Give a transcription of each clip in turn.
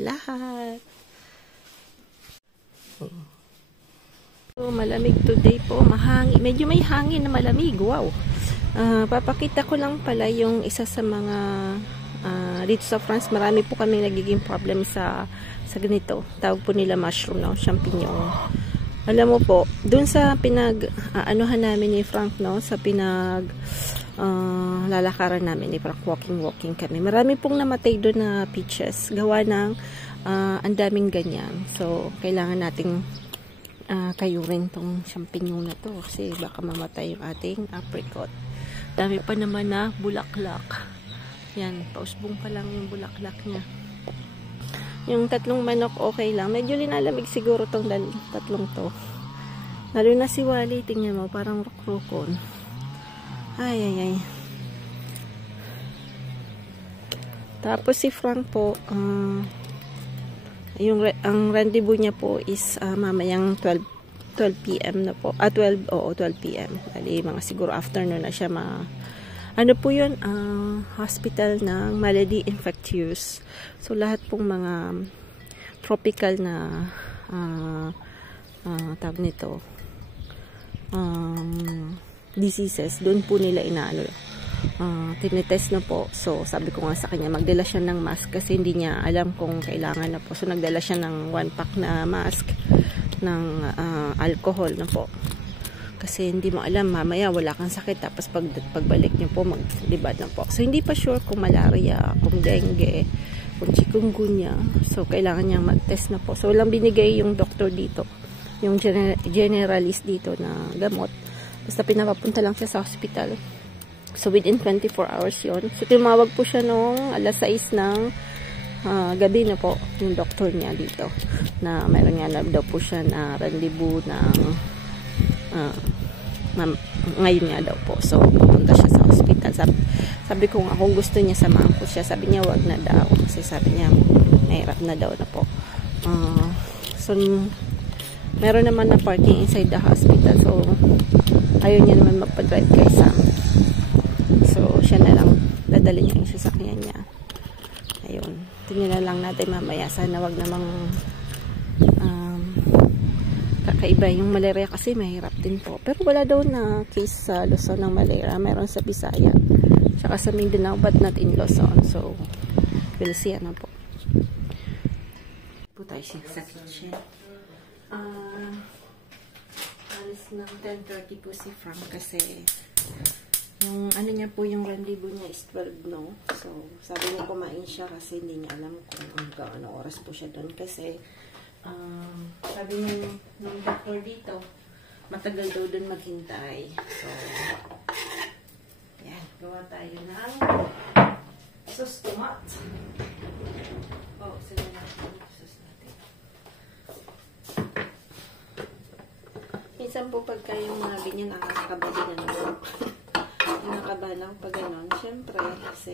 lahat. So, malamig today po. Mahangin. Medyo may hangin na malamig. Wow. Papakita ko lang pala yung isa sa mga dito sa France. Marami po kami nagiging problem sa ganito. Tawag po nila mushroom, no? Champignon. Alam mo po, dun sa anuhan namin ni Frank, no? Sa lalakaran namin ni Frank, walking kami. Marami pong namatay doon na peaches. Gawa ng ang daming ganyan. So, kailangan nating kayurin tong champignon na to kasi baka mamatay yung ating apricot. Dami pa naman na bulaklak. Yan, pausbong pa lang yung bulaklak niya. Yung tatlong manok okay lang. Medyo linalamig siguro tong tatlong to. Lalo na si Wally, tingnan mo, parang rukrukon. Ay. Tapos si Frank po, ang rendezvous niya po is mamayang 12 PM na po. 12 PM. Dali, mga siguro afternoon na siya ano po yun? Hospital ng malady infectious. So, lahat pong mga tropical na tawag nito diseases, doon po nila tinetest na po. So, sabi ko nga sa kanya, magdala siya ng mask kasi hindi niya alam kung kailangan na po. So, nagdala siya ng 1 pack na mask ng alcohol na po. Kasi hindi mo alam, mamaya wala kang sakit. Tapos pagbalik niyo po, maglibad na po. So, hindi pa sure kung malaria, kung dengue, kung chikungunya. So, kailangan niyang mag-test na po. So, walang binigay yung doktor dito. Yung generalist dito na gamot. Basta pinapapunta lang siya sa hospital. So, within 24 hours yon. So, tumawag po siya nung alas 6 ng gabi na po yung doktor niya dito. Na mayroon nga daw po siya na rendezvous ng ngayon nga daw po. So, pupunta siya sa hospital. Sabi ko nga kung gusto niya samahan ko siya. Sabi niya wag na daw. Kasi sabi niya mahirap na daw na po. So, meron naman na parking inside the hospital. So, ayaw niya naman magpa-drive kay Sam. So, siya na lang. Dadali niya yung sasakyan niya. Ayun. Tingnan na lang natin mamaya. Sana wag namang kakaiba yung malaria kasi mahirap din po. Pero wala daw na case sa Luzon ng malaria. Meron sa Bisaya. Tsaka sa Mindanao but not in Luzon. So, we'll see ano po. Po tayo siya sa kitchen. Alis ng 10:30 po si Frank kasi yung ano niya po yung rendezvous niya is 12 no. So, sabi niya kumain siya kasi hindi niya alam kung ano oras po siya doon kasi sabi niya nung doktor dito matagal daw doon maghintay. So, yan. Gawa tayo ng sauce tomat. Sige na. Sauce natin. Minsan po pagka yung mga ganyan nakakaba din ano. Nakakaba lang pag ganon. Siyempre, kasi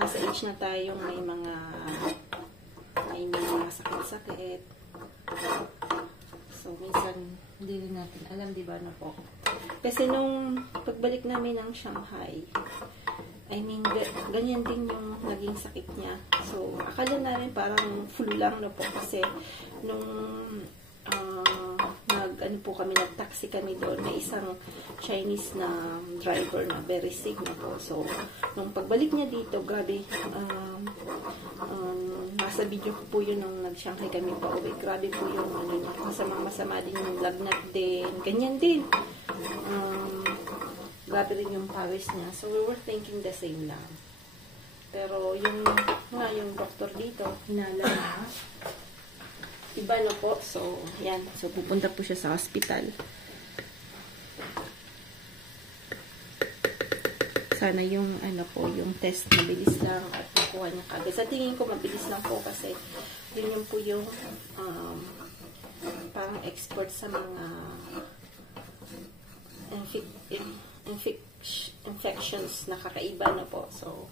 nasa age na tayo may mga sakit-sakit. So, minsan, hindi rin natin alam, di ba na po. Kasi nung pagbalik namin ng Shanghai, I mean, ganyan din yung naging sakit niya. So, akala namin parang flu lang na po. Kasi, nung nag-taxi kami doon, may isang Chinese na driver na very sick na po. So, nung pagbalik niya dito, grabe, nasa video ko po yun nung nag-Shanghai kami pa uwi. Grabe po yung masama din yung lagnat din. Ganyan din. Grabe rin yung pawis niya. So, we were thinking the same lang. Pero, yung doktor dito, hinala na iba na po. So, yan. So, pupunta po siya sa hospital. Sana yung, yung test mabilis lang at nakuha niya kagad. Sa tingin ko, mabilis lang po kasi yun po yung parang expert sa mga infections na kakaiba na po. So,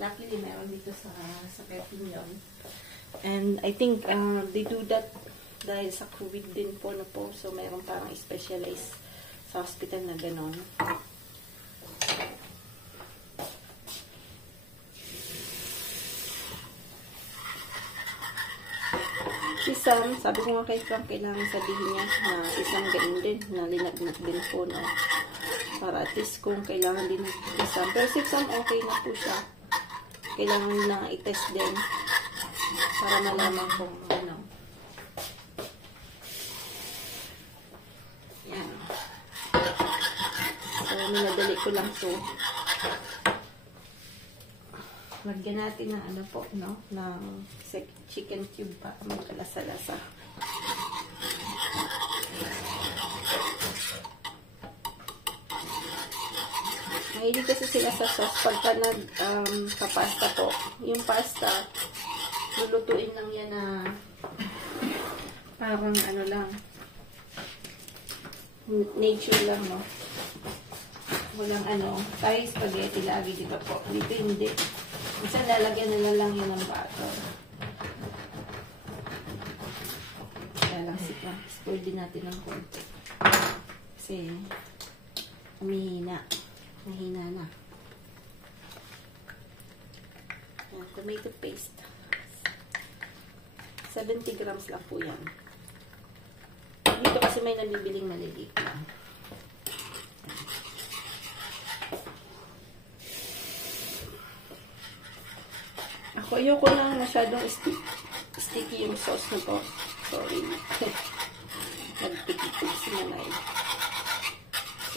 luckily, meron dito sa Perpignan. And I think they do that dahil sa COVID din po na po. So, mayroon parang specialized sa hospital na ganon. Si Sam, sabi ko nga kay Frank, kailangan sabihin niya na si Sam ganun din, na linagnat din po, no? Para at least kung kailangan din si Sam. Pero si Sam, okay na po siya. Kailangan na i-test din para malaman kung ano. Yan. So, minadali ko lang to. Lagyan natin ng ano po, no? Ng chicken cube para magkalasa-lasa. Mahilig kasi sila sa sauce. Pagka nagpapasta po, yung pasta, lulutuin lang yan na parang ano lang, nature lang, no? Walang ano, tayo spaghetti lagi, di ba po? Dito hindi. Minsan lalagyan nila lang yun ng butter. Kaya lang spoil din natin ng konti. Kasi umihina. Mahina na. Yan, tomato paste. 70 grams lang po yan. Dito kasi may nabibiling maliliit lang. Ako, ayoko lang masyadong sticky yung sauce na to. Sorry. Nagpikipig si nanay.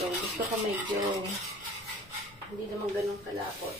So, gusto ko medyo hindi naman ganun kalapot.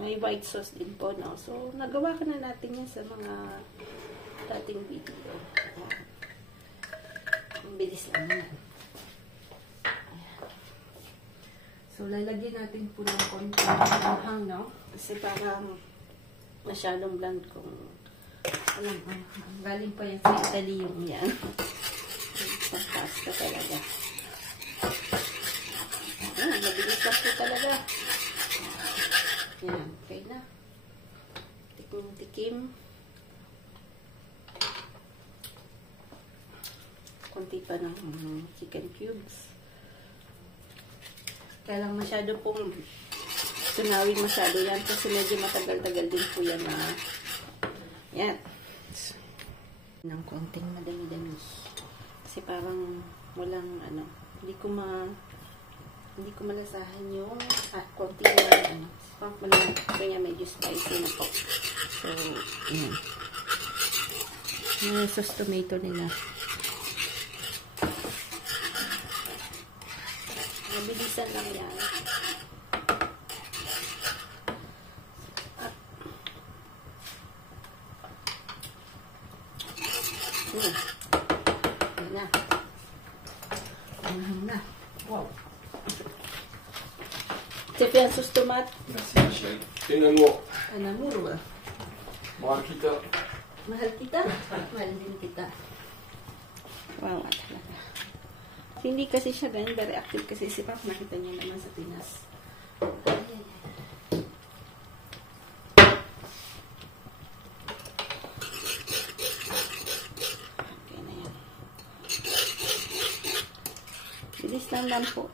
May white sauce din po, no? So, nagawa ka na natin yan sa mga dating video. Ayan. Ang bilis lang yan. Ayan. So, lalagyan natin po ng konti ng no? Kasi parang masyadong bland kung galing pa yan sa Italy yung yan. Sa pasta talaga. Mabilis lang po talaga. Yan, okay na. Tikim-tikim. Konti pa ng chicken cubes. Kaya lang masyado pong tunawin masyado yan kasi medyo matagal-tagal din po yan na yan. Ng konting madami-dami. Kasi parang walang ano, hindi ko malasahan yung konti na ano. Pang malaman ko niya medyo spicy na po. So, yan. Yung sauce tomato nila. Mabilisan lang yan. Yan na. Yan na. Wow. Chef, yan sauce tomat. Merci Michel. Tingnan mo. Anamuro. Mahal kita. Mahal kita? Mahal din kita. Wow, talaga. Hindi kasi siya ganun, very active kasi si Pap, nakita niya naman sa Pinas. Okay na yan. Bilis lang po.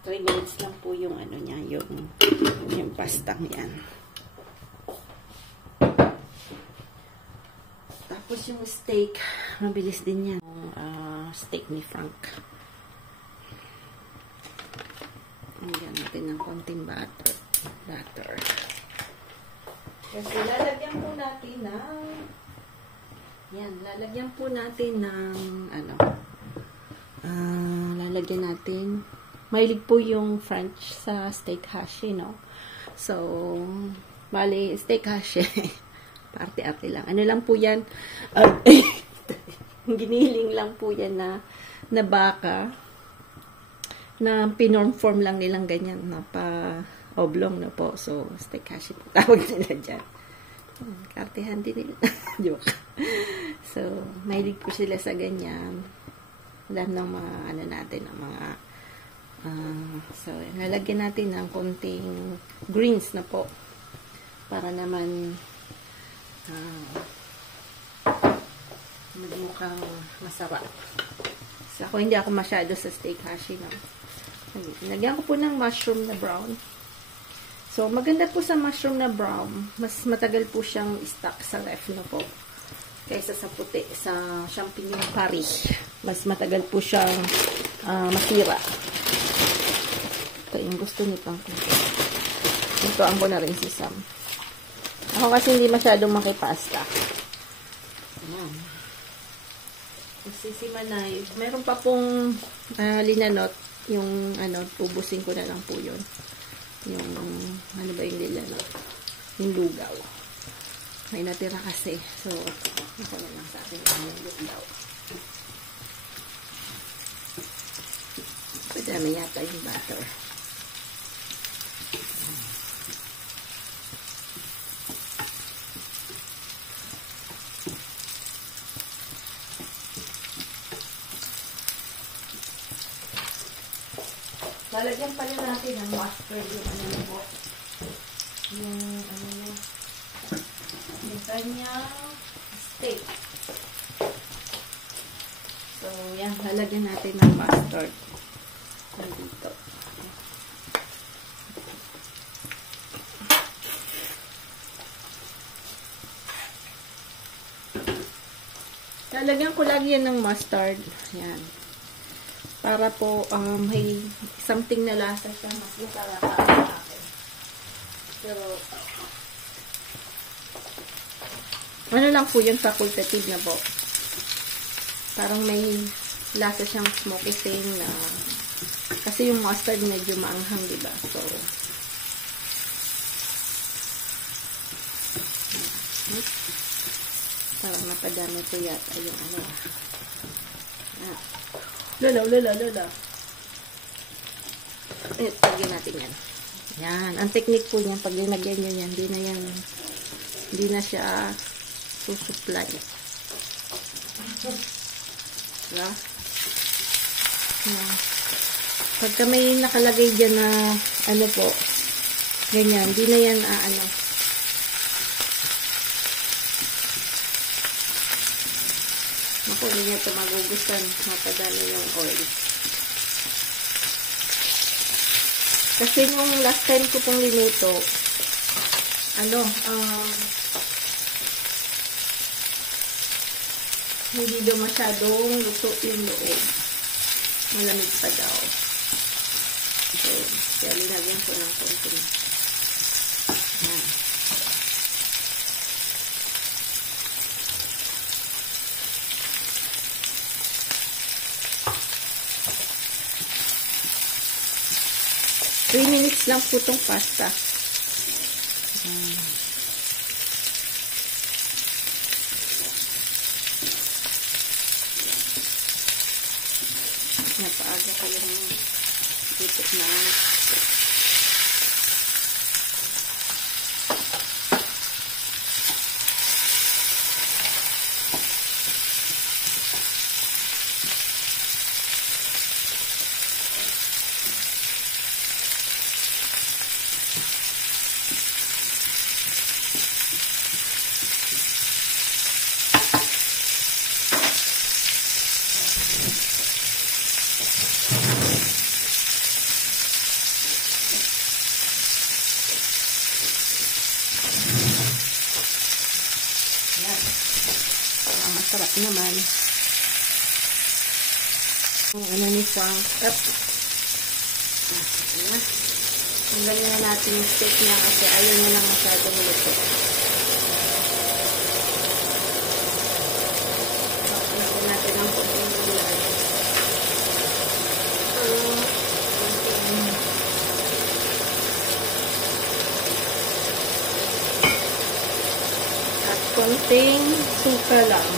3 minutes lang po yung ano niya, yung pastang yan. Tapos yung steak, mabilis din yan. Steak ni Frank. Lagyan natin ng konting butter. Kasi lalagyan po natin ng lalagyan po natin ng lalagyan natin. Mahilig po yung French sa steak hashi, no? So, bali, steak hashi. Parte-arte lang. Ano lang po yan? Giniling lang po yan na baka na pinorm-form lang nilang ganyan na pa-oblong na po. So, steak hashi po tawag nila dyan. Kartehan din nila. Joke. So, mahilig po sila sa ganyan. Alam ng mga, ano natin, ng mga, so, lalagyan natin ng konting greens na po. Para naman, magmukhang masarap. So, ako hindi ako masyado sa steak hashi, no? Lagyan ko po ng mushroom na brown. So, maganda po sa mushroom na brown, mas matagal po siyang stock sa ref na po. Kaysa sa puti, sa champignon curry. Mas matagal po siyang masira. Ito yung gusto ni Pang. Ito ang ko na rin si Sam. Ako kasi hindi masyadong makipasta. Ayan. Kasi si Manay, meron pa pong linanot. Yung, ubusin ko na lang po yun. Yung, ano ba yung linanot? Yung lugaw. May natira kasi. So, ito na lang sa akin yung lugaw. Padami yata yung butter. Lalagyan pala natin ng mustard yung po. Yung kanyang steak. So, yan. Lalagyan natin ng mustard. Dito. Lalagyan ko lagi yan ng mustard. Yan. Para po may something na lasa siya. Mas masarap sa akin. Pero, ano lang po yung facultative na po. Parang may lasa siyang smoky thing na kasi yung mustard medyo maanghang, diba? So, parang napadami po yata yung ano. Lala. Ayan, lagyan natin yan. Yan. Ang technique po niyan, pag linagyan nyo yan, hindi na siya susupply. Diba? Yan. Pagka may nakalagay dyan na, ano po, ganyan, hindi na yan, Ako, hindi niya ito magugustuhan. Mapadami yung oil. Kasi nung last time ko pong linuto, hindi daw masyadong luto yung loob. Malamig pa daw. So, kaya linagyan ko ng konti. Ayan. 3 minutes lang po itong pasta. Napaaga ko yung titik na masarap naman. Ang ano ni Frank. Tanggalin na natin yung steak niya kasi ayaw niya lang masyadong luto. Tapos natin ang puting gulay. At konting suka lang.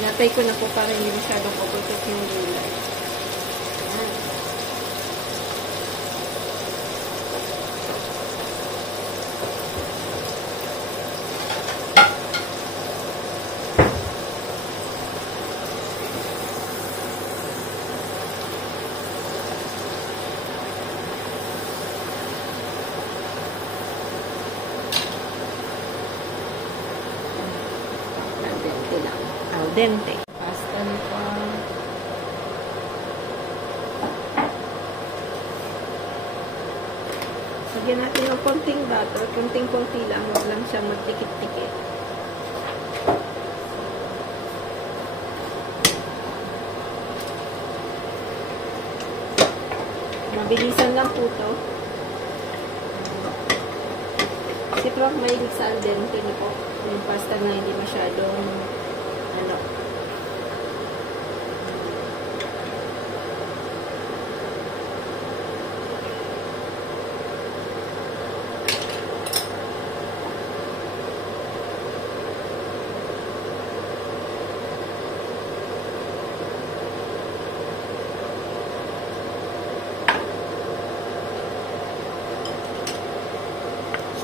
Pinatay ko na po para hindi masyadong overcook yung gulay. Ayan. Al dente. Pasta nito. Lagyan natin ng konting butter. Konting-konti lang. Huwag lang siyang magtikit-tikit. Mabilisan lang po ito. Kasi parang mahilig sa al dente na po. Yung pasta na hindi masyadong ano.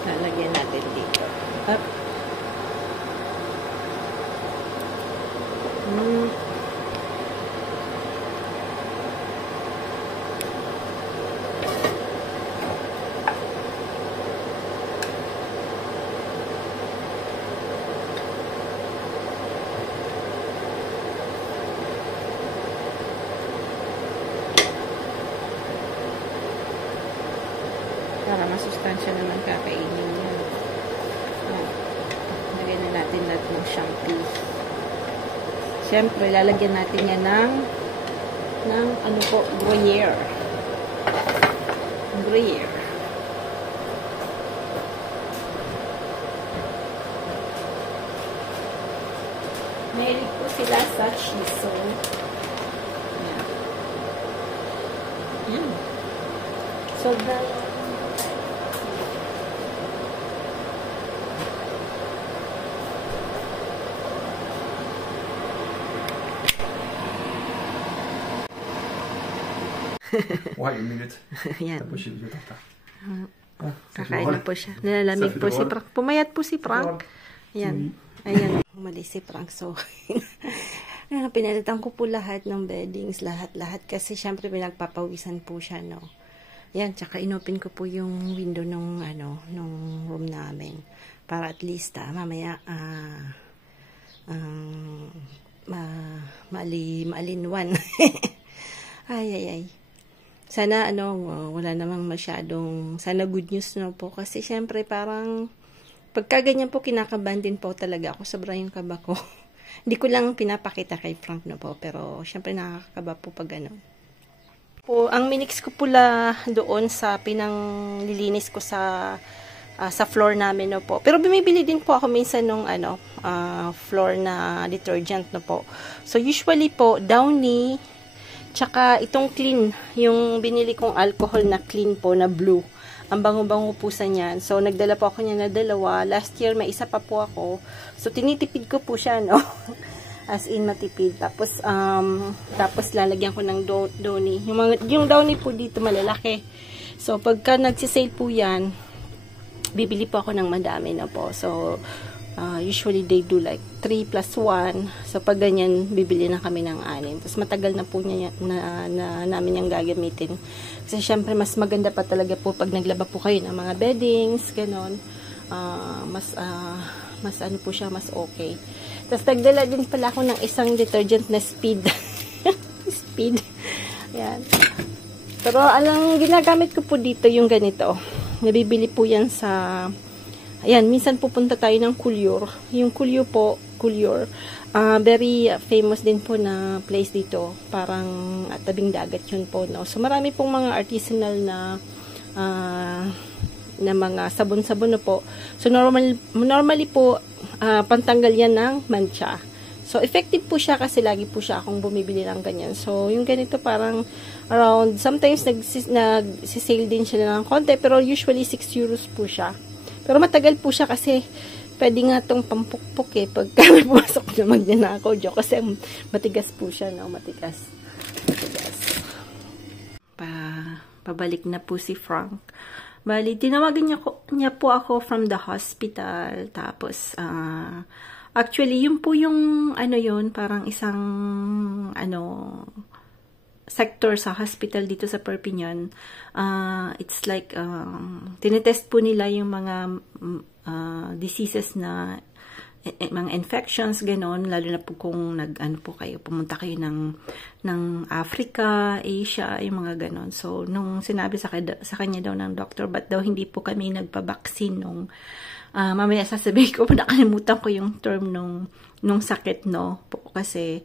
Lalagyan natin dito. Up. Para masustansya naman kakainin yan. Lagyan na natin lahat ng shampoo. Siyempre, lalagyan natin yan ng ano po, Gruyere. Gruyere. Mahilig po sila sa cheese. So, yan. Yan. Sobra yan. Wait a minute. Yan. Tapos siya dito tata. Kakain na po siya. Nilalamig po si Frank. Pumayat po si Frank. Ayan. Ayan. Umalis si Frank. So, pinalitan ko po lahat ng beddings. Lahat. Kasi syempre pinagpapawisan po siya, no. Ayan. Tsaka inopen ko po yung window nung room namin. Para at least, mamaya, maalinwan. Ay. Sana wala namang masyadong, sana good news na po. Kasi syempre parang, pagka ganyan po, kinakabahan din po talaga ako. Sobra yung kaba ko. Hindi ko lang pinapakita kay Frank na po. Pero syempre nakakaba po pag gano'n. Po, ang minix ko pula doon sa pinanglilinis ko sa floor namin, no po. Pero bumibili din po ako minsan nung floor na detergent, no po. So usually po, Downy, tsaka itong clean, yung binili kong alcohol na clean po na blue. Ang bango-bango po sa niyan. So nagdala po ako niya na dalawa. Last year may isa pa po ako. So tinitipid ko po siya, no. As in matipid. Tapos lalagyan ko ng Downy. Yung Downy po dito malalaki. So pagka nagsisale po yan, bibili po ako ng madami na po. So usually they do like 3 plus 1. So pag ganyan, bibili na kami ng 6. Tapos matagal na po niya namin yung gagamitin. Kasi syempre mas maganda pa talaga po pag naglaba po kayo ng mga beddings, ganon. Mas ano po siya, mas okay. Tapos nagdala din pala ako ng isang detergent na Speed. Speed. Yan. Pero alang ginagamit ko po dito yung ganito. Nabibili po yan sa... Ayan, minsan pupunta tayo ng Coulior. Yung Coulior, very famous din po na place dito. Parang at tabing dagat yun po, no? So, marami pong mga artisanal na mga sabon-sabon na po. So, normally po, pantanggal yan ng mancha. So, effective po siya kasi lagi po siya akong bumibili ng ganyan. So, yung ganito parang around, sometimes nagsisale din siya ng konti, pero usually 6 euros po siya. Pero matagal po siya kasi Pwede nga itong pampukpok eh. Pagka pumasok na magnanakaw joke. Kasi matigas po siya, no? Matigas. Pabalik na po si Frank. Bali, tinawagan niya po ako from the hospital. Tapos, actually, yun po yung, parang isang, sector sa hospital dito sa Perpignan. It's like, tinetest po nila yung mga diseases na mga infections, ganon, lalo na po kung pumunta kayo ng Africa, Asia, yung mga ganon. So, nung sinabi sa kanya daw ng doctor, ba't daw hindi po kami nagpa-vaccine nung, mamaya sasabihin ko, nakalimutan ko yung term nung sakit, no? Kasi,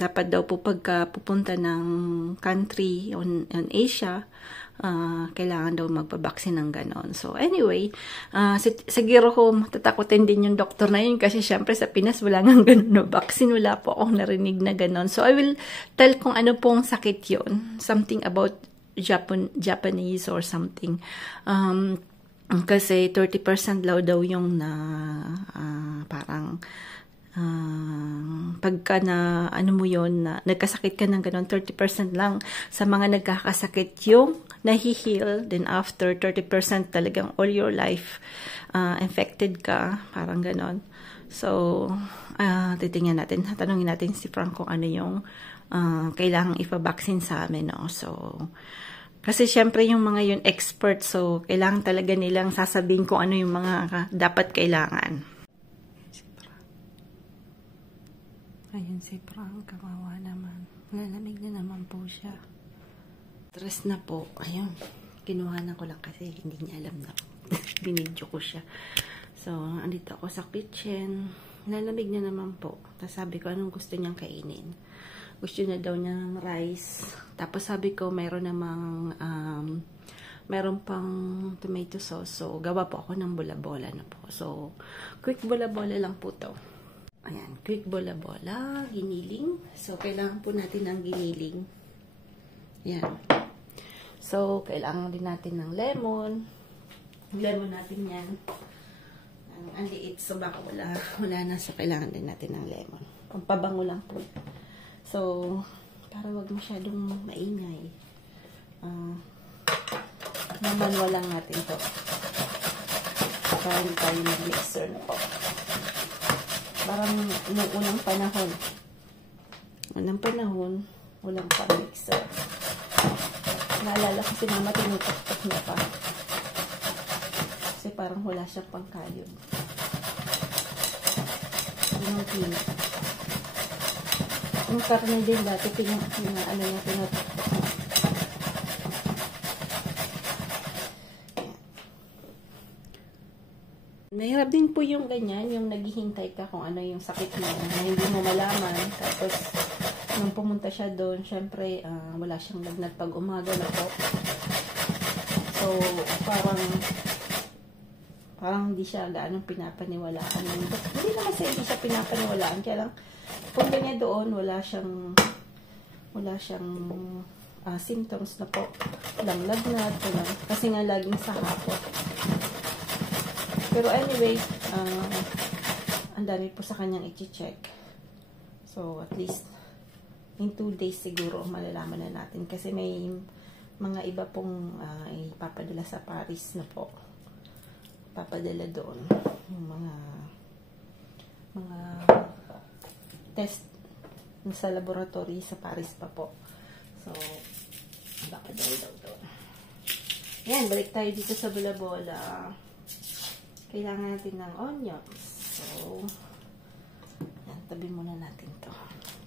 dapat daw po pagka pupunta ng country on Asia, kailangan daw magpabaksin ng ganon. So, anyway, siguro ko matatakotin din yung doktor na yun kasi syempre sa Pinas wala nga ganon no vaccine. Wala po akong narinig na ganon. So, I will tell kung ano pong sakit yun. Something about Japanese or something. Kasi 30% daw yung na parang pagka na mo yun, na nagkasakit ka ng ganon, 30% lang sa mga nagkakasakit yung nahi-heal, then after 30% talagang all your life infected ka, parang ganon. So, titingnan natin, tanungin natin si Frank kung ano yung kailangang ipa-vaccine sa amin, no? So, kasi syempre yung mga yun expert, so kailangan talaga nilang sasabihin kung ano yung mga dapat kailangan. Ayun si Frank, kawawa naman. Nalamig na naman po siya. Stress na po. Ayun, kinuha na ko lang kasi hindi niya alam na binidyo ko siya. So, andito ako sa kitchen. Nalamig na naman po. Tapos sabi ko, anong gusto niyang kainin? Gusto na daw niya ng rice. Tapos sabi ko, meron pang tomato sauce. So, gawa po ako ng bola-bola na po. So, quick bola-bola lang po to. Ayan, quick bola-bola, giniling. So, kailangan po natin ng giniling. Ayan. So, kailangan din natin ng lemon. Lemon natin yan. Ang liit. So, baka wala na. So, kailangan din natin ng lemon. Pampabango lang po. So, para wag masyadong maingay. Manual lang natin to. Para hindi tayo mag-mixer na po. Parang nung unang panahon, walang pa-mixer. Naalala ko si mama, tinutok-tok niya pa. Kasi parang wala siyang pangkayod. Yung pinit. Yung karne din dati, tinutok-tok niya. Mahirap din po yung ganyan, yung naghihintay ka kung ano yung sakit mo, na hindi mo malaman. Tapos, nung pumunta siya doon, syempre, wala siyang lagnat pag umaga na po. So, parang hindi siya gaano pinapaniwalaan. Hindi naman siya hindi siya pinapaniwalaan. Kaya lang, kung ganyan doon, wala siyang symptoms na po. Walang lagnat, kasi nga laging sa hapon. Pero anyway, ang dami po sa kanyang i-check. So, at least, in 2 days siguro, malalaman na natin. Kasi may mga iba pong ipapadala sa Paris na po. Ipapadala doon. Yung mga test sa laboratory sa Paris pa po. So, baka daw doon. Yan, balik tayo dito sa bola-bola. Kailangan natin ng onions. So, yan, tabi muna natin to.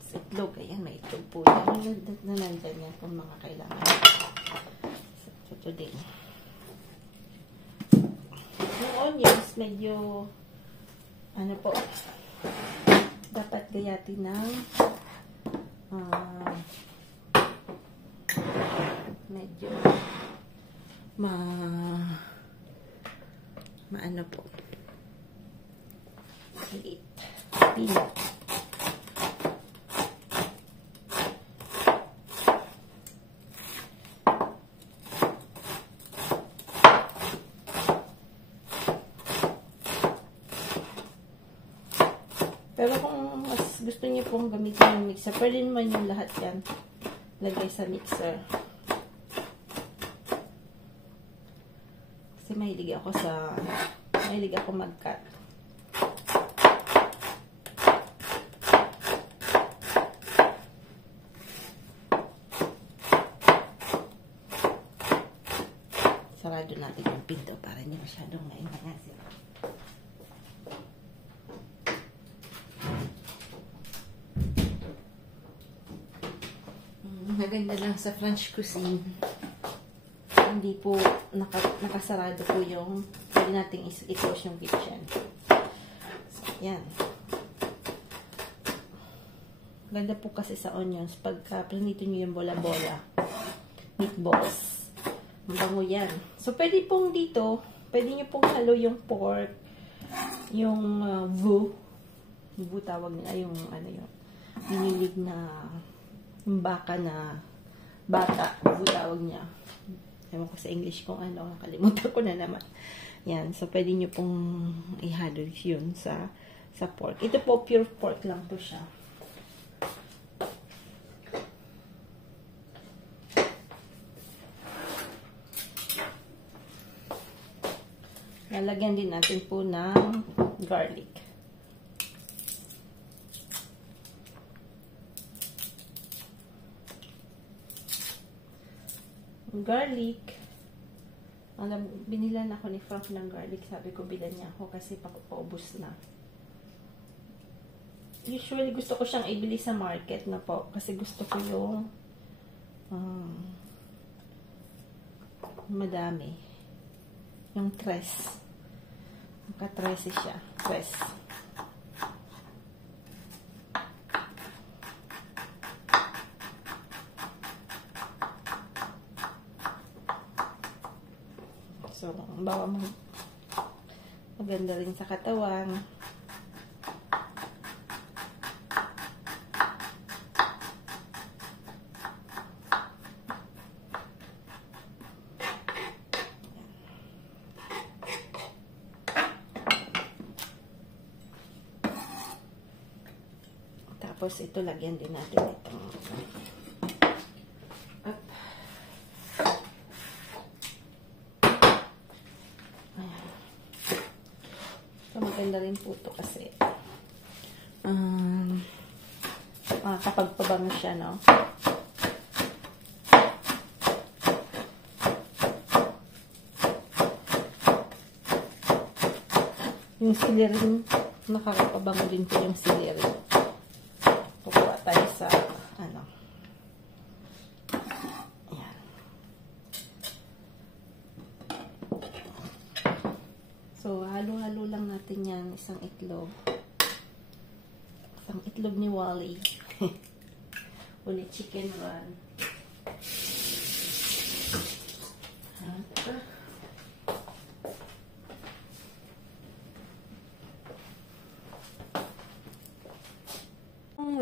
Sa itlog, ayan, may itlog po yan. Nandyan yan kung mga kailangan. So, ito din. Yung onions, medyo, dapat gayatin ng, medyo, maano po. Maliit. Peanut. kung mas gusto niyo pong gamitin yung mixer, pwede naman yung lahat yan lagay sa mixer. Kasi mahilig ako mag-cut. Sarado natin yung pinto para hindi masyadong naingangasin. Maganda lang sa French cuisine. Hindi po nakasarado po yung pwede nating i-close yung kitchen. So, yan. Ganda po kasi sa onions pagka prinito nyo yung bola-bola. Meatballs. Mabango yan. So, pwede pong dito, pwede nyo pong halo yung pork, yung veau. Veau tawag nila, yung ano yun. Binilig na yung baka na bata. Veau tawag niya. Ewan ko sa English kung ano. Nakalimutan ko na naman. Yan. So, pwede nyo pong ihalo yun sa pork. Ito po, pure pork lang po siya. Lalagyan din natin po ng garlic. Garlic. Binilan ako ni Frank ng garlic. Sabi ko, bilan niya ako kasi paubos na. Usually, gusto ko siyang ibili sa market na po. Kasi gusto ko yung madami. Yung tres. Naka-13 siya. Tres. So, bawa maganda rin sa katawan. Tapos, ito, lagyan din natin itong up. Ayan. So, maganda rin po ito kasi kapag pabango siya, no? Yung celery, nakakapabango din po yung celery. Kukuha tayo sa ano. Ayan. So, halo-halo lang natin yan. Isang itlog. Isang itlog ni Wally. Ulit chicken run.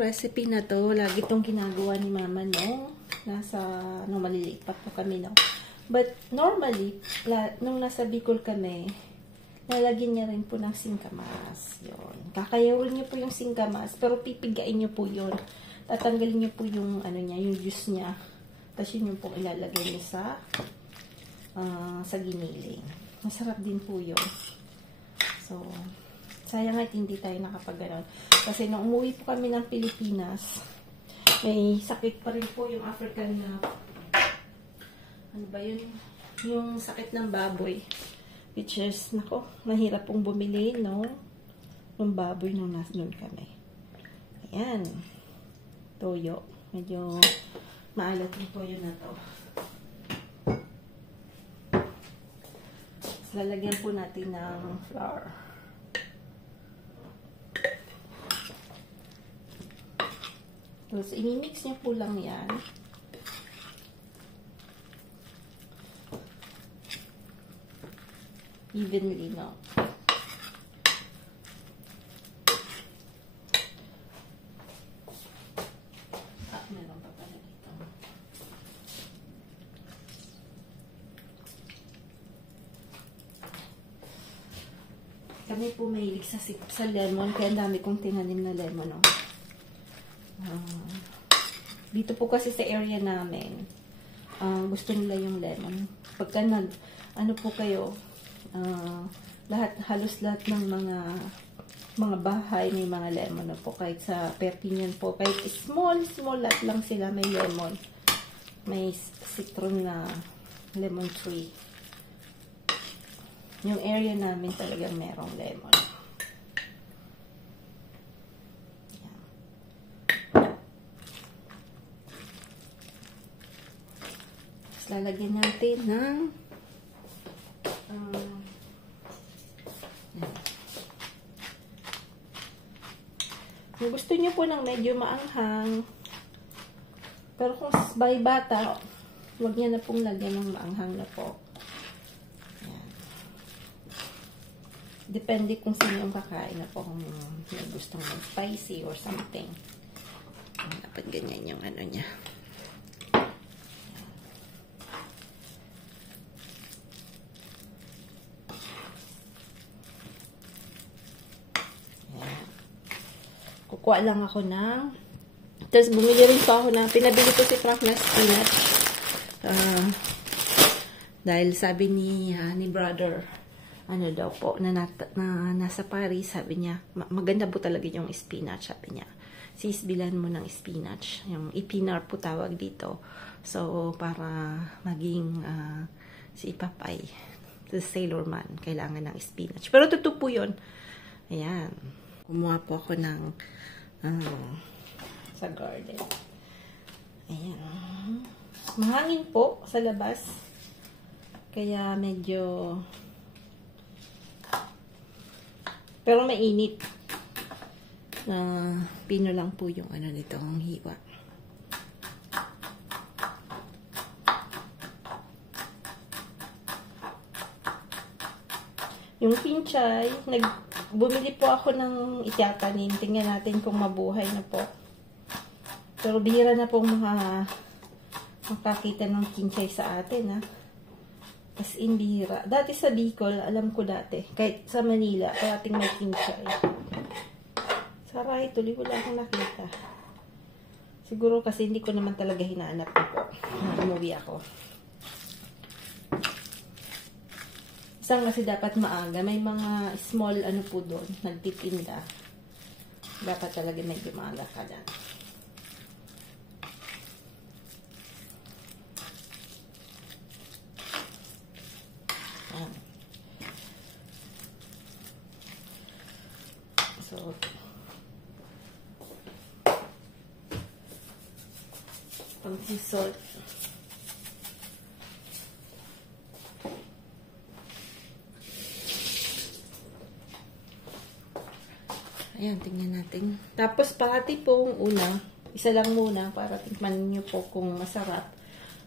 Recipe na to, lagi tong ginagawa ni Mama no. Maliliit pa po kami no. But normally, nung nasa Bicol kami, nalagyan niya rin po ng singkamas. Yun. Kakayawin niyo po yung singkamas, pero pipigain niyo po yun. Tatanggalin niyo po yung ano niya, yung juice niya. Tapos yun yung po ilalagay niyo sa giniling. Masarap din po yun. So, sayang at hindi tayo nakapag-ganon. Kasi nung umuwi po kami ng Pilipinas, may sakit pa rin po yung African na, ano ba yun? Yung sakit ng baboy. Which is, nako, mahirap pong bumili, no? Yung baboy nung nandun kami. Ayan. Toyo. Medyo maalat yung toyo na to. Lalagyan po natin ng flour. So, i-mix niyo po lang yan. Evenly, no? Meron pa pala dito. kami po mahilig sa lemon, kaya ang dami kong tinanim na lemon. No? Dito po kasi sa area namin, gusto nila yung lemon. Pagka ano po kayo, halos lahat ng mga bahay may mga lemon na po. Kahit sa Perpignan po, kahit small lot lang sila may lemon. May citron na lemon tree. Yung area namin talagang merong lemon. Yan. Tapos lalagyan natin ng kung gusto niyo po ng medyo maanghang, pero kung by bata, huwag niya na pong lagyan ng maanghang na po. Ayan. Depende kung sino yung kakain na po, kung may gustong spicy or something. Dapat ganyan yung ano niya. Kukuha lang ako ng tapos bumili rin po ako ng pinabili ko si Frank na spinach dahil sabi ni brother ano daw po na nasa Paris, sabi niya maganda po talaga yung spinach, sabi niya sis bilan mo ng spinach, yung ipinar po tawag dito, so para maging si Papay the sailor man kailangan ng spinach, pero totoo po yun. Ayan, kumuha po ako ng sa garden. Ayan. Mahangin po sa labas. Kaya medyo pero mainit. Pino lang po yung ano nito, ang hiwa. Yung pinchay, bumili po ako ng itatanin. Tingnan natin kung mabuhay na po. Pero bihira na pong makakita ng pinchay sa atin, ha. As in, bihira. Dati sa Bicol, alam ko dati. Kahit sa Manila, parating may pinchay. Sa Rahay, tuloy wala akong nakita. Siguro kasi hindi ko naman talaga hinahanap ko po. Umuwi ako. Kasi dapat maaga. May mga small ano po doon, nagtitinda. Dapat talaga medyo maaga ka lang. So, pang-salt. Ayan, tingnan natin. Tapos, parati pong una, isa lang muna para tingnan nyo po kung masarap,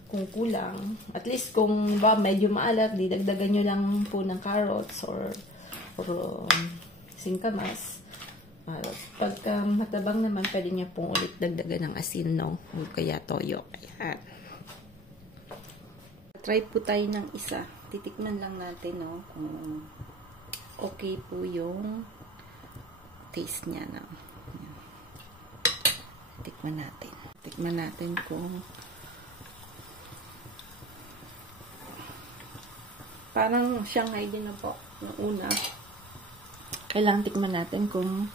kung kulang. At least, kung ba medyo maalat, didagdagan nyo lang po ng carrots or singkamas. Pagka matabang naman, pwede nyo pong ulit dagdagan ng asin, no? O kaya toyo. Ayan. Try po tayo ng isa. Titikman lang natin, no? Kung okay po yung taste niya na. Tikman natin. Tikman natin kung parang Shanghai din na po yung una. Kailangan tikman natin kung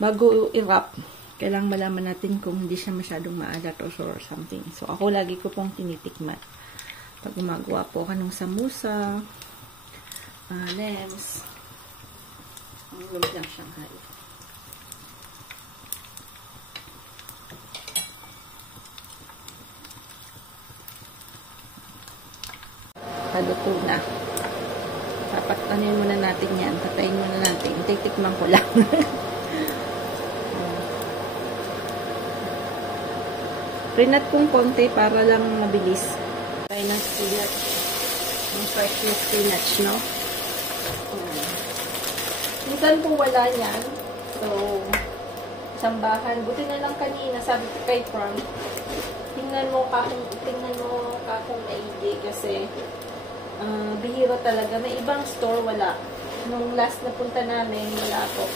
bago i-wrap, kailangan malaman natin kung hindi siya masyadong maalat or something. So, ako lagi ko pong tinitikman. Pag gumagawa po ka ng samusa, lems, ang lumpiang Shanghai. Paluto na. Dapat anuin muna natin yan. Patayin muna natin. Titikman ko lang. Prinat kong konti para lang mabilis. Tayo ng spinach. Yung fresh na spinach, no? Minsan po wala yan. So, sambahan. Buti na lang kanina, sabi ko kay Frank, tingnan mo ka kung maigi kasi bihira talaga. May ibang store wala. nung last na punta namin, wala po.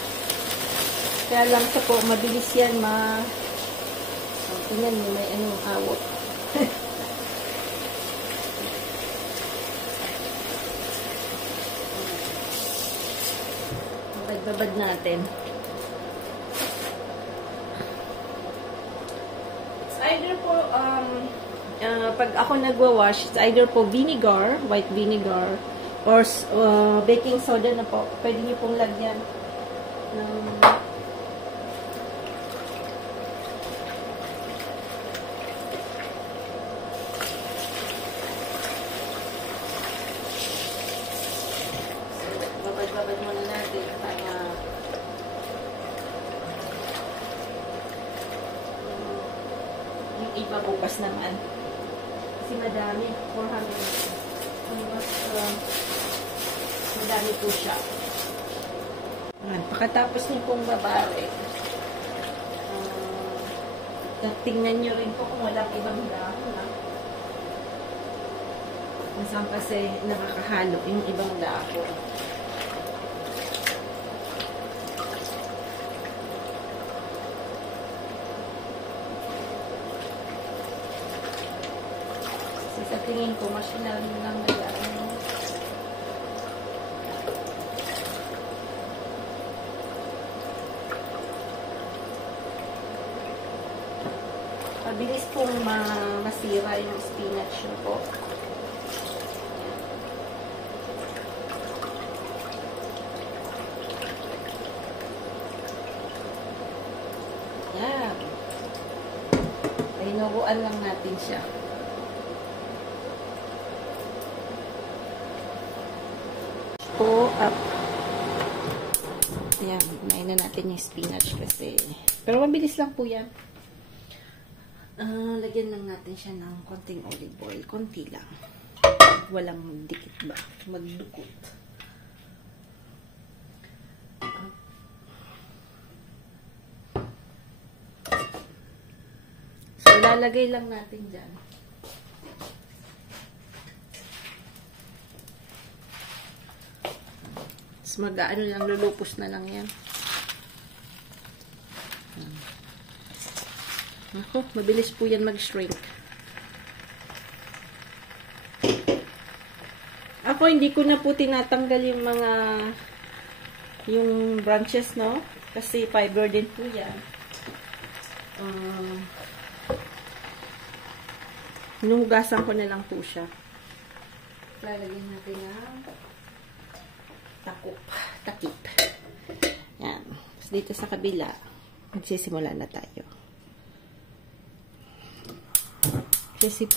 Kaya lang siya po, mabilis yan tingnan mo, may anong awot. Babad natin. It's either po, pag ako nagwa-wash, it's either po vinegar, white vinegar, or baking soda na po. Pwede niyo pong lagyan ng babad muna natin para yung iba bukas naman. Kasi madami. 400. Madami po siya. Pagkatapos niyo pong babari, tingnan niyo rin po kung walang ibang dahon. Minsan kasi nakakahalo yung ibang dahon. Sa tingin ko, masinal lang naglaan. Mabilis pong masira yung spinach nyo po. Yan. Hinuguan lang natin siya. Up. Ayan, kumain na natin yung spinach kasi. Pero mabilis lang po yan. Lagyan lang natin siya ng konting olive oil. Konti lang. Walang dikit ba? Magdukot. So, lalagay lang natin dyan. Mag-ano lang, lulupos na lang yan. Ako, mabilis po yan mag-shrink. Ako, hindi ko na po tinatanggal yung branches, no? Kasi fiber din po yan. Hinugasan ko na lang po siya. Lalagyan natin ng takip. Yan. Tapos dito sa kabila, magsisimula na tayo. Kasi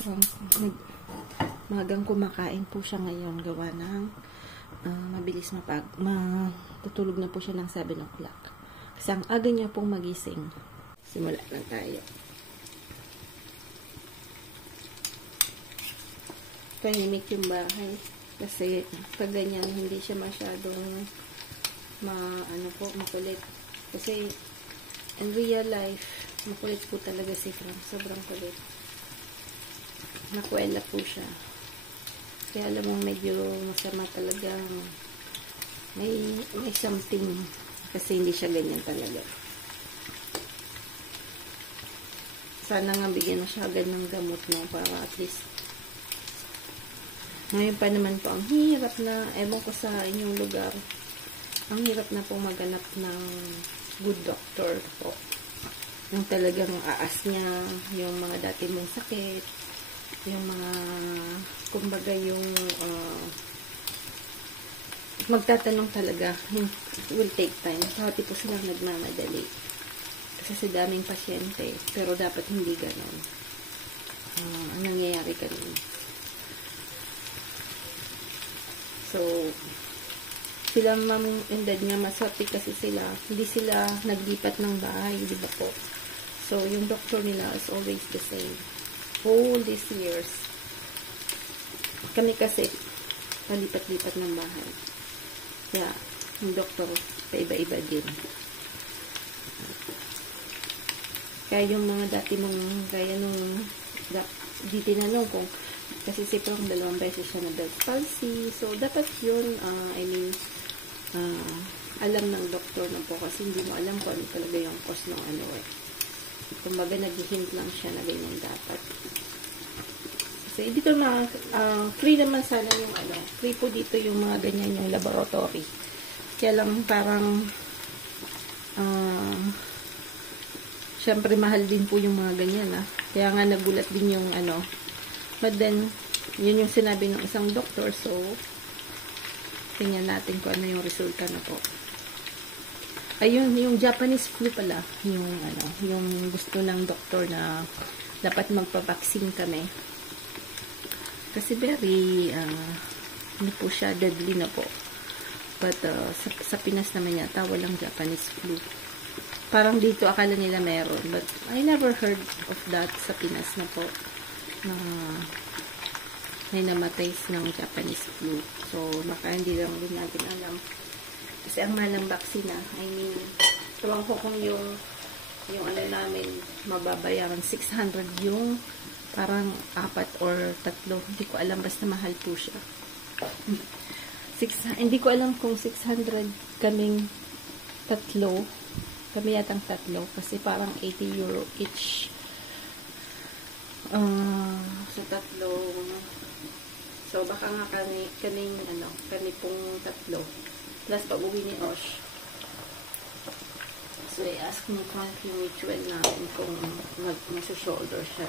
magang kumakain po siya ngayon. Gawa ng mabilis matutulog na po siya ng 7 o'clock. Kasi ang aga niya pong magising. Simula na tayo. Tahimik yung bahay. Kasi pag ganyan, hindi siya masyadong makulit. Kasi in real life, makulit po talaga si Frank. Sobrang kulit. Nakuwela po siya. Kaya alam mo, medyo masama talaga. May something. Kasi hindi siya ganyan talaga. Sana nga bigyan na siya agad ng gamot mo para at least ngayon pa naman po, ang hirap na, ewan ko sa inyong lugar, ang hirap na po maghanap ng good doctor po. Yung talagang aas niya, yung mga dati mong sakit, yung mga, kumbaga yung, magtatanong talaga, it will take time. Pati po silang nagmamadali. Kasi sa daming pasyente, pero dapat hindi ganon. Ang nangyayari kanina. So, sila ma'am and dad nga maswerte kasi sila, hindi sila naglipat ng bahay, di ba po? So, yung doctor nila is always the same. All these years. Kami kasi, palipat-lipat ng bahay. Kaya, yung doctor, paiba-iba din. Kaya yung mga dati mong, kaya nung, di tinanong kung, kasi si Prong 2 beses siya na Bell's palsy. So, dapat yun, alam ng doktor na po kasi hindi mo alam kung ano talaga yung cause ng ano eh. Kumbaga nag-hint lang siya na ganyan dapat. Kasi dito free naman sana yung ano, free po dito yung mga ganyan yung laboratory. Kaya lang parang syempre mahal din po yung mga ganyan Kaya nga nagulat din yung ano. But then, yun yung sinabi ng isang doktor. So, tingnan natin kung ano yung resulta na po. Ayun, yung Japanese flu pala. Yung ano, yung gusto ng doktor na dapat magpa-vaccine kami. Kasi very, hindi po siya deadly na po. But, sa Pinas naman yata, walang Japanese flu. Parang dito, akala nila meron. But, I never heard of that sa Pinas na po. Na may namatay ng Japanese flu. So, baka hindi lang din natin alam. Kasi ang mahal ng vaccine I mean, tuwang ko kung yung ano namin, mababayaran 600 yung parang 4 or 3. Hindi ko alam, basta mahal po siya. Hindi ko alam kung 600 kaming 3. Kami yatang 3 kasi parang 80 euro each. Sa 3. So, baka nga kami pong 3. Plus, pag-uwi ni Osh. So, I ask me kung yung mutual namin kung mag-shoulder siya.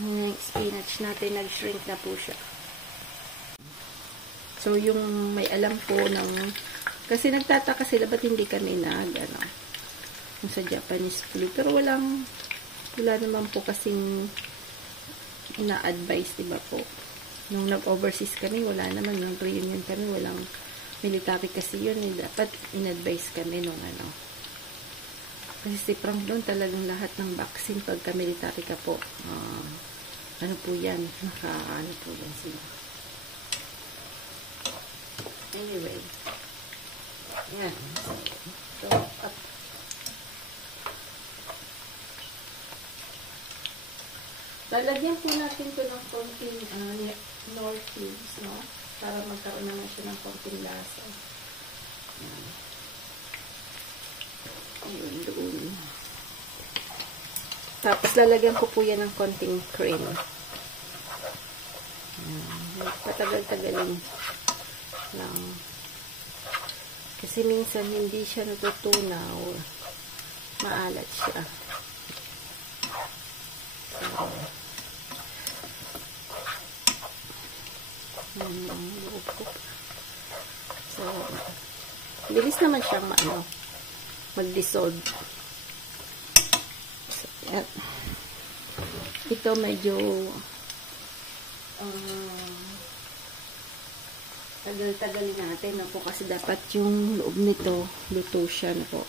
Yung spinach natin, nag-shrink na po siya. So, yung may alam po kasi nagtataka sila, ba't hindi kami yung sa Japanese flu. Pero wala naman po kasing ina-advise, diba po? Nung nag-overseas kami, wala naman. Nung reunion kami, walang military kasi yun. Dapat in-advise kami nung Kasi si Frank doon talagang lahat ng vaccine pagka military ka po. Ano po yan? Ano po yan sila. Anyway. Yan. So, up. Lalagyan po natin ito ng konting North Cubes, no? Para magkaroon naman siya ng konting lasa. Ayun, doon. Tapos, lalagyan ko po yan ng konting cream. Patagal-tagalin lang. Kasi minsan, hindi siya natutunaw. Maalat siya. So, bilis naman siyang mag-dissolve. So, yan. Ito medyo tagal-tagalin natin po kasi dapat yung loob nito luto siya na po.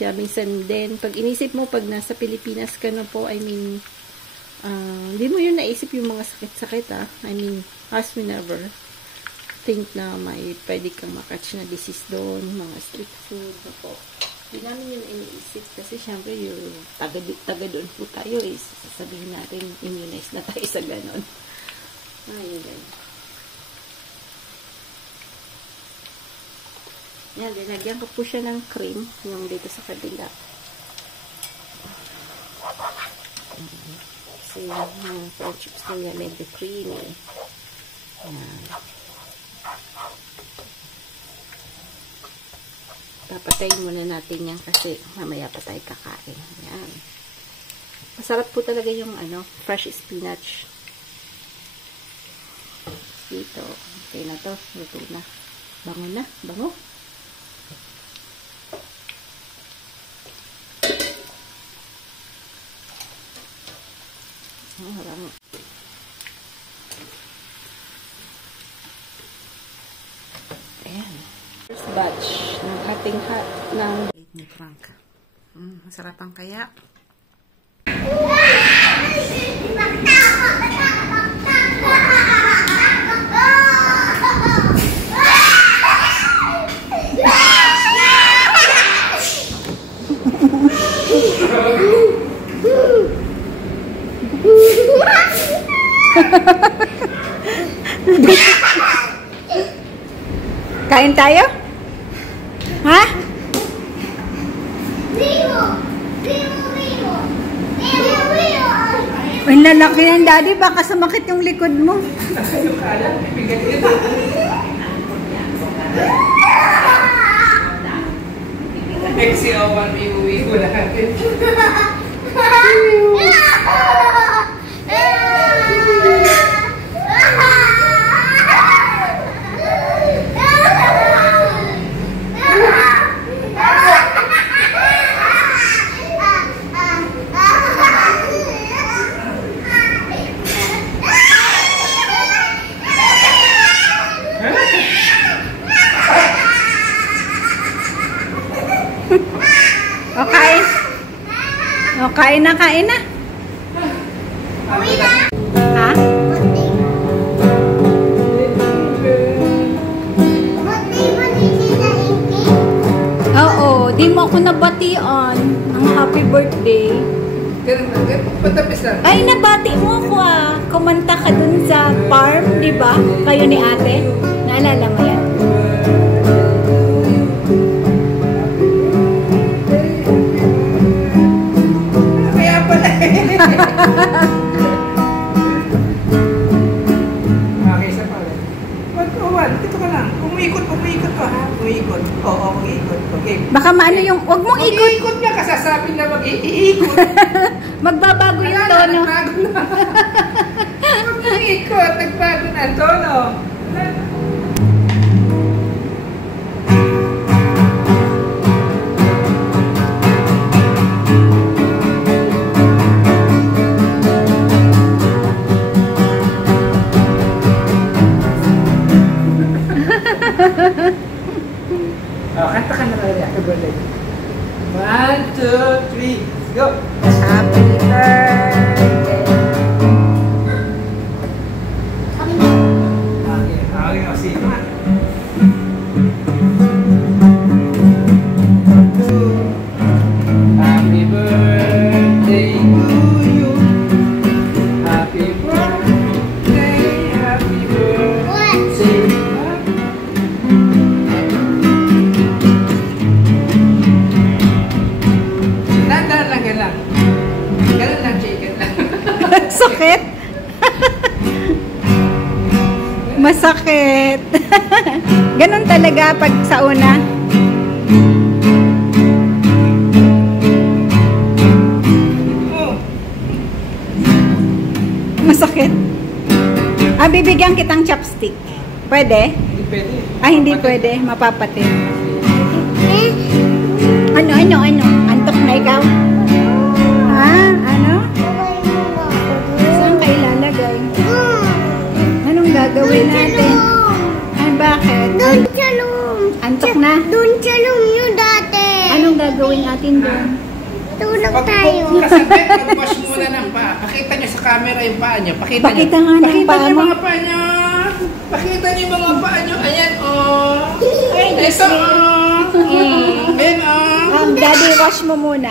Kaya minsan din, pag inisip mo, pag nasa Pilipinas ka na po, I mean, hindi mo yun naisip yung mga sakit-sakit I mean, as we never think na may pwede kang makatch na disease doon, mga street food na po. Hindi namin yun iniisip kasi syempre yung taga doon po tayo sasabihin natin immunize na tayo sa ganon. Ayun. Yan, dinagyan ko po siya ng cream yung dito sa kabila. Kasi yung French chips nila medyo creamy. Yan. Papatayin muna natin yan kasi mamaya pa tayo kakain. Yan. Masarap po talaga yung fresh spinach. Dito. Okay na to. Luto na. Bango na. Bango. Marami. Ayan. First batch ng ating ng ni Frank. Masarapan kaya? Kain tayo? Ha? Ang lalaki yan, Daddy. Baka sumakit yung likod mo. XCO1 iuwi ko natin. Okay. O, kain na, kain na. Ha? Oo, di mo ako nabatian ng happy birthday. Patapis lang. Ay, nabati mo ako ah. Kumanta ka dun sa farm, di ba? Kayo ni ate. Naalala mo yan? Kaya pala Okay, isa pala. Wag, dito ka lang. Umikot ka ha. Umikot. Oo, umikot. Okay. Baka maano yung, wag mong ikot. Mag-iikot niya, kasasabi na mag-iikot. Magbabago yung tono. Nagbago na. Mag-iikot, nagbago na ang tono. Kanta ka na rin. Happy birthday. 1, 2, 3, go! Happy birthday. Okay, sige. Happy birthday to you. Happy birthday, happy birthday. Dahan-dahan lang, ganun lang. Ganun lang, chicken lang. Sakit? Masakit. Ganon talaga pag sa una. Oh. Masakit. Ah, bibigyan kitang chopstick. Pwede? Hindi pwede. Ah, hindi pwede. Mapapatid. Ano? Antok na ikaw? Ha? Ano? Saan ka ilalagay? Anong gagawin natin? Ay, bakit? Doon sa room. Antok na? Doon sa room nyo dati. Anong gagawin natin doon? Tulog Pag tayo. kasabit, mag-wash muna ng paa. Pakita niyo sa camera yung paa niyo. Pakita Pakita niyo. nga ng Pakita paa niyo mo. mga paa niyo. Pakita niyo yung mga paa niyo. Ayan, oh. Ito, oh. Ayan, oh. Daddy, wash mo muna.